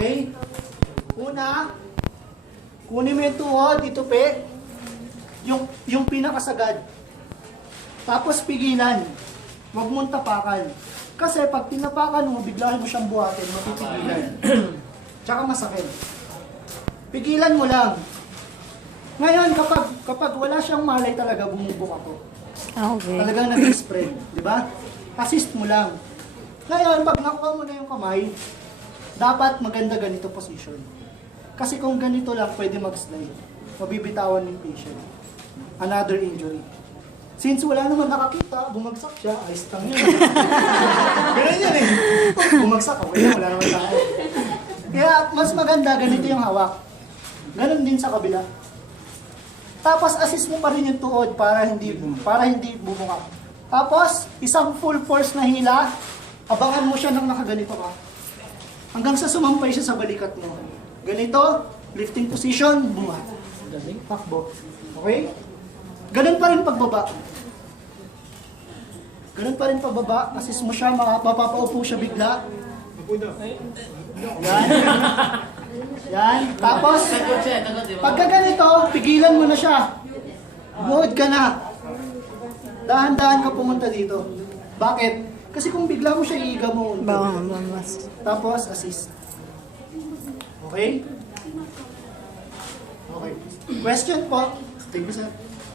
Okay? Una, kunin mo yung tuhod, itupi. Yung pinakasagad. Tapos pigilan. Huwag mong tapakan. Kasi pag tinapakan mo, biglahin mo siyang buhatin, mapipigilan. Tsaka masakit. Pigilan mo lang. Ngayon, kapag wala siyang malay talaga, bumubok ako. Okay. Talagang nag-spread, di ba? Assist mo lang. Ngayon, pag nakuha mo na yung kamay, dapat maganda ganito position. Kasi kung ganito lang, pwede mag-slide. Mabibitawan ng patient. Another injury. Since wala naman nakakita, bumagsak siya, ayos lang yun. Ganun yan eh. Bumagsak, okay lang, wala naman tao. Kaya mas maganda, ganito yung hawak. Ganun din sa kabila. Tapos assist mo pa rin yung tuhod para hindi bumungak. Tapos, isang full force na hila, abangan mo siya nang nakaganito ka. Hanggang sa sumampay siya sa balikat mo. Ganito, lifting position, bumat. Takbo. Okay? Ganun pa rin pagbaba. Ganun pa rin pagbaba. Assist mo siya, mapapaupo siya bigla. Yan. Yan. Tapos, pagka ganito, pigilan mo na siya. Buhod ka na. Dahan-dahan ka pumunta dito. Bakit? Kasi kung bigla mo siya iiga mo. Tapos, assist. Okay? Okay. Question po. Thank you, sir.